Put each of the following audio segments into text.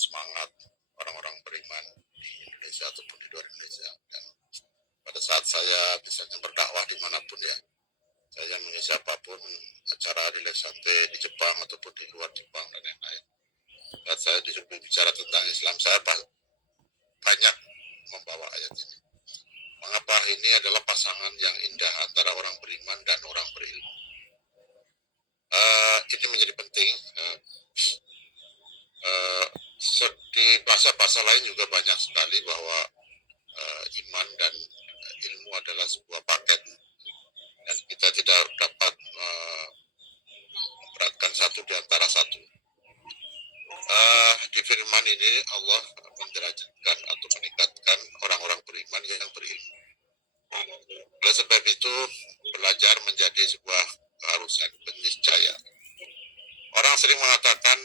semangat orang-orang beriman di Indonesia ataupun di luar Indonesia. Dan pada saat saya misalnya berdakwah dimanapun ya, saya mengisi apapun acara di Lesante di Jepang ataupun di luar Jepang dan lain-lain. Saat saya disuruh bicara tentang Islam, saya banyak membawa ayat ini. Mengapa ini adalah pasangan yang indah antara orang beriman dan orang berilmu. Ini menjadi penting. Di bahasa-bahasa lain juga banyak sekali bahwa iman dan ilmu adalah sebuah paket dan kita tidak dapat memberatkan satu di antara satu. Di firman ini Allah menderajatkan atau meningkatkan orang-orang beriman yang berilmu. Oleh sebab itu belajar menjadi sebuah keharusan niscaya. Orang sering mengatakan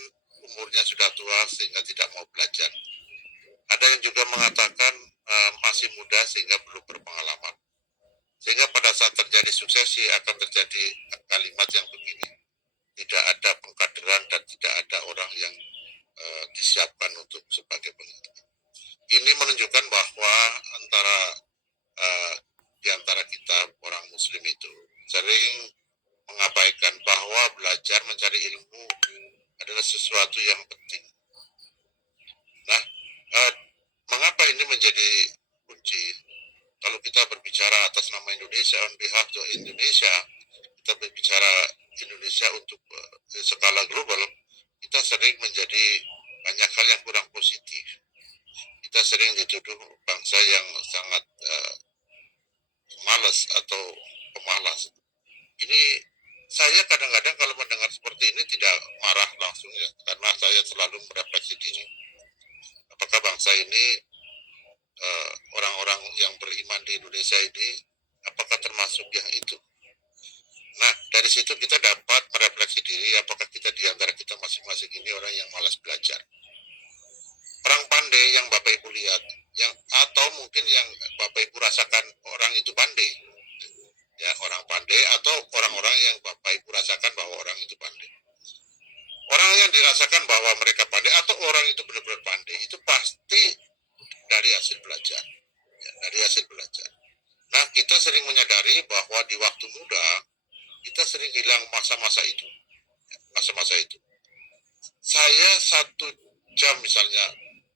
umurnya sudah tua sehingga tidak mau belajar. Ada yang juga mengatakan masih muda sehingga belum berpengalaman. Sehingga pada saat terjadi suksesi akan terjadi kalimat yang begini. Tidak ada pengkaderan dan tidak ada orang yang disiapkan untuk sebagai pengikut. Ini menunjukkan bahwa di antara kita orang muslim itu sering mengabaikan bahwa belajar mencari ilmu adalah sesuatu yang penting. Nah, mengapa ini menjadi kunci? Kalau kita berbicara atas nama Indonesia, on behalf of Indonesia, kita berbicara Indonesia untuk skala global, kita sering menjadi banyak hal yang kurang positif. Kita sering dituduh bangsa yang sangat malas atau pemalas. Ini saya kadang-kadang kalau mendengar seperti ini tidak marah langsung ya, karena saya selalu merefleksi diri. Apakah bangsa ini orang-orang yang beriman di Indonesia ini, apakah termasuk yang itu? Nah, dari situ kita dapat merefleksi diri, apakah kita di antara kita masing-masing ini orang yang malas belajar. Orang pandai yang Bapak Ibu lihat, atau mungkin yang Bapak Ibu rasakan orang itu pandai. Ya, orang pandai atau orang-orang yang Bapak Ibu rasakan bahwa orang itu pandai. Orang yang dirasakan bahwa mereka pandai atau orang itu benar-benar pandai, itu pasti dari hasil belajar. Ya, dari hasil belajar. Nah, kita sering menyadari bahwa di waktu muda, kita sering hilang masa-masa itu. Masa-masa itu. Saya 1 jam misalnya,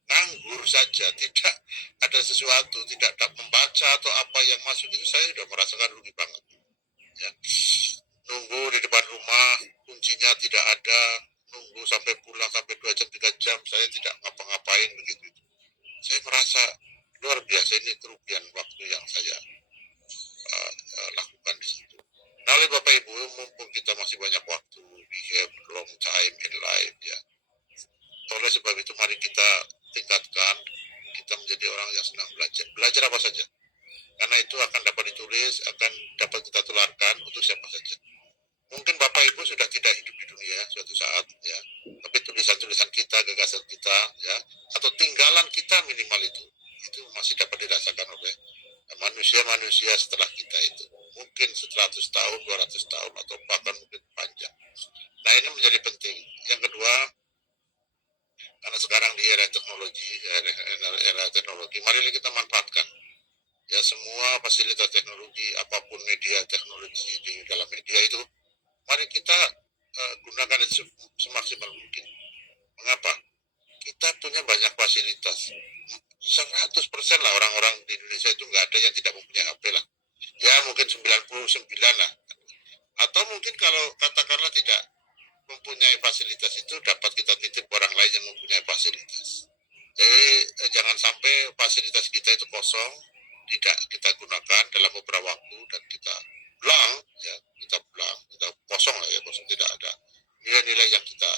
nganggur saja, tidak ada sesuatu, tidak membaca atau apa yang masuk itu, saya sudah merasakan rugi banget. Ya. Nunggu di depan rumah, kuncinya tidak ada, nunggu sampai pulang sampai 2 jam, 3 jam, saya tidak ngapa-ngapain begitu. Saya merasa luar biasa, ini kerugian waktu yang saya lakukan di situ. Nah, oleh Bapak Ibu, mumpung kita masih banyak waktu, we have long time in life, ya. Oleh sebab itu, mari kita tingkatkan, kita menjadi orang yang senang belajar. Belajar apa saja. Karena itu akan dapat ditulis, akan dapat kita tularkan untuk siapa saja. Mungkin Bapak Ibu sudah tidak hidup di dunia suatu saat, ya. Tapi tulisan-tulisan kita, gagasan kita, ya, atau tinggalan kita minimal itu masih dapat dirasakan oleh manusia-manusia setelah kita itu. Mungkin 100 tahun, 200 tahun, atau bahkan mungkin panjang. Nah, ini menjadi penting. Yang kedua, karena sekarang di era teknologi, mari kita manfaatkan ya semua fasilitas teknologi, apapun media teknologi di dalam media itu, mari kita gunakan itu semaksimal mungkin. Mengapa? Kita punya banyak fasilitas. 100% lah orang-orang di Indonesia itu nggak ada yang tidak mempunyai HP lah. Ya mungkin 99 lah. Atau mungkin kalau katakanlah tidak mempunyai fasilitas itu, dapat kita titip orang lain yang mempunyai fasilitas. Jadi jangan sampai fasilitas kita itu kosong, tidak kita gunakan dalam beberapa waktu dan kita blank, ya kita kosong lah ya, kosong, tidak ada nilai-nilai yang kita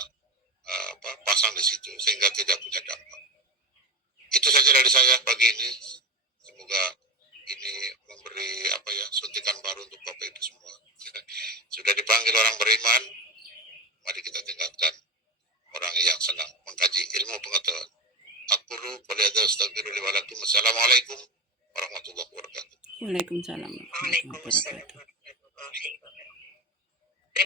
pasang di situ sehingga tidak punya dampak. Itu saja dari saya pagi ini. Semoga ini memberi suntikan baru untuk Bapak Ibu semua. Sudah dipanggil orang beriman, mari kita tingkatkan orang yang senang mengkaji ilmu pengetahuan. Aqulu qali hadza astaghfiru li wa lakum. Assalamualaikum warahmatullahi wabarakatuh. Waalaikumsalam warahmatullahi wabarakatuh.